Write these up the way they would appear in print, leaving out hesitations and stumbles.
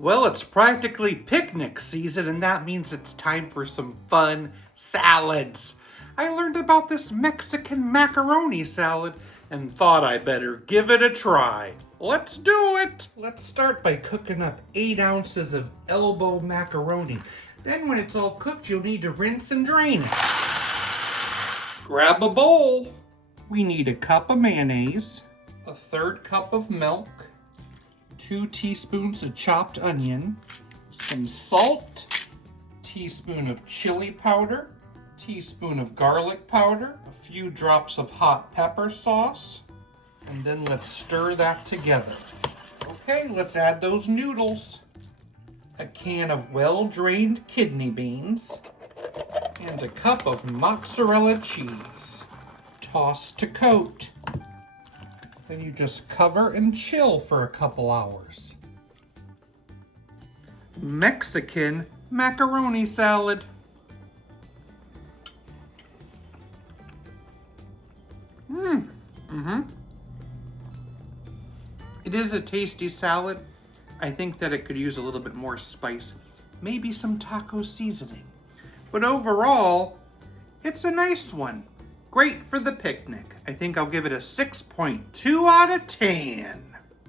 Well, it's practically picnic season, and that means it's time for some fun salads. I learned about this Mexican macaroni salad and thought I better give it a try. Let's do it! Let's start by cooking up 8 ounces of elbow macaroni. Then when it's all cooked, you'll need to rinse and drain it. Grab a bowl. We need a cup of mayonnaise, a 1/3 cup of milk, 2 teaspoons of chopped onion, some salt, teaspoon of chili powder, teaspoon of garlic powder, a few drops of hot pepper sauce, and then let's stir that together. Okay, let's add those noodles. A can of well-drained kidney beans, and a cup of mozzarella cheese. Toss to coat. Then you just cover and chill for a couple hours. Mexican macaroni salad. It is a tasty salad. I think that it could use a little bit more spice, maybe some taco seasoning. But overall, it's a nice one. Great for the picnic. I think I'll give it a 6.2 out of 10.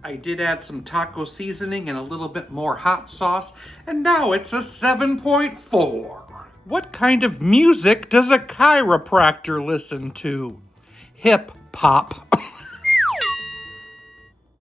I did add some taco seasoning and a little bit more hot sauce, and now it's a 7.4. What kind of music does a chiropractor listen to? Hip hop.